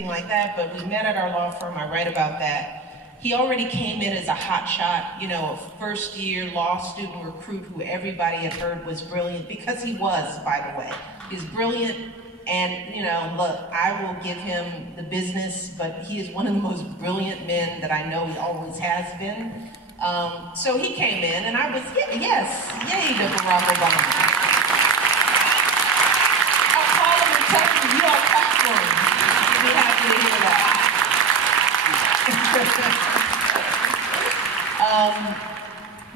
anything like that, but we met at our law firm. I write about that. He already came in as a hotshot, you know, a first-year law student recruit who everybody had heard was brilliant, because he was, by the way. He's brilliant, and, you know, look, I will give him the business, but he is one of the most brilliant men that I know. He always has been. So he came in, and I was, yes, yay to Barack Obama. I'll call him and text him, you all talk for him. He'll be happy to hear that.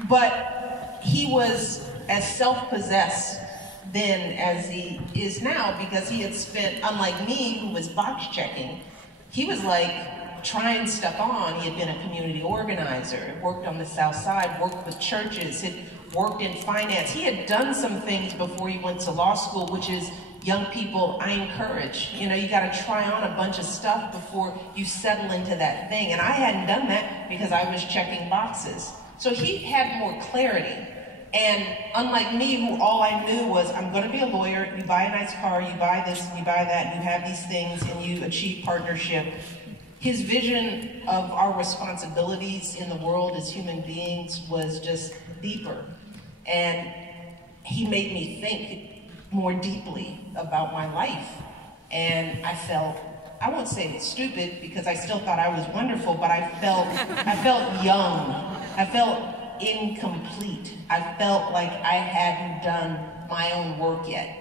But he was as self-possessed then as he is now, because he had spent, unlike me, who was box checking, he was like trying stuff on. He had been a community organizer, worked on the South Side, worked with churches, had worked in finance. He had done some things before he went to law school, which is, young people, I encourage, you know, you gotta try on a bunch of stuff before you settle into that thing. And I hadn't done that because I was checking boxes. So he had more clarity. And unlike me, who all I knew was, I'm gonna be a lawyer, you buy a nice car, you buy this, and you buy that, and you have these things, and you achieve partnership. His vision of our responsibilities in the world as human beings was just deeper. And he made me think more deeply about my life. And I felt, I won't say it's stupid, because I still thought I was wonderful, but I felt young. I felt incomplete. I felt like I hadn't done my own work yet.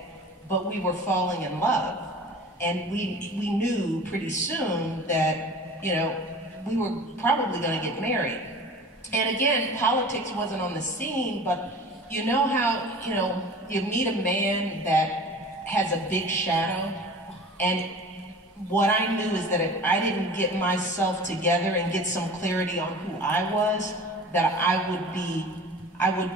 But we were falling in love. And we knew pretty soon that, you know, we were probably going to get married. And again, politics wasn't on the scene, but you know how, you know, you meet a man that has a big shadow, and what I knew is that if I didn't get myself together and get some clarity on who I was, that I would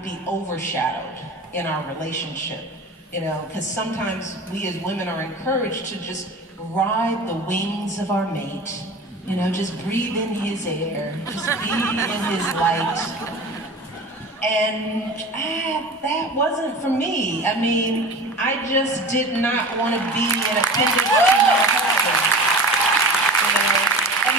be overshadowed in our relationship, you know, because sometimes we as women are encouraged to just ride the wings of our mate, you know, just breathe in his air, just be in his light. And that wasn't for me. I mean, I just did not want to be an appendage to my husband. You know? And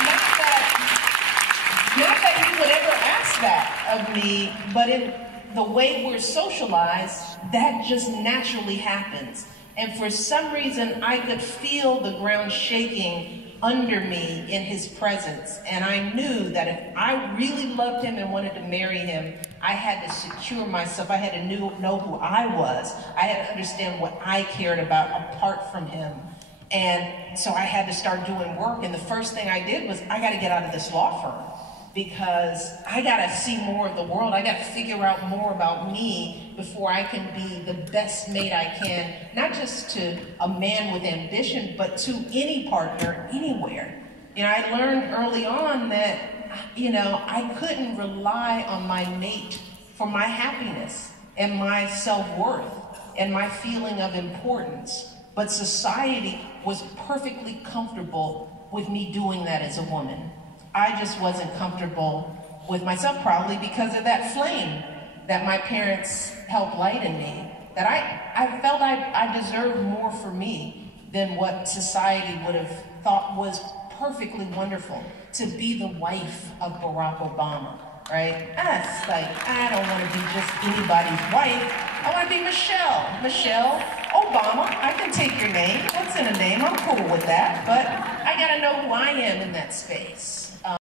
not that he would ever ask that of me, but in the way we're socialized, that just naturally happens. And for some reason, I could feel the ground shaking under me in his presence. And I knew that if I really loved him and wanted to marry him, I had to secure myself. I had to know who I was. I had to understand what I cared about apart from him. And so I had to start doing work. And the first thing I did was, I got to get out of this law firm, because I got to see more of the world. I got to figure out more about me before I can be the best mate I can, not just to a man with ambition, but to any partner anywhere. You know, I learned early on that, you know, I couldn't rely on my mate for my happiness and my self-worth and my feeling of importance. But society was perfectly comfortable with me doing that as a woman. I just wasn't comfortable with myself, probably because of that flame that my parents helped light in me, that I felt I deserved more for me than what society would have thought was perfectly wonderful, to be the wife of Barack Obama, right? That's like, I don't want to be just anybody's wife. I want to be Michelle Obama. I can take your name. What's in a name? I'm cool with that. But I got to know who I am in that space.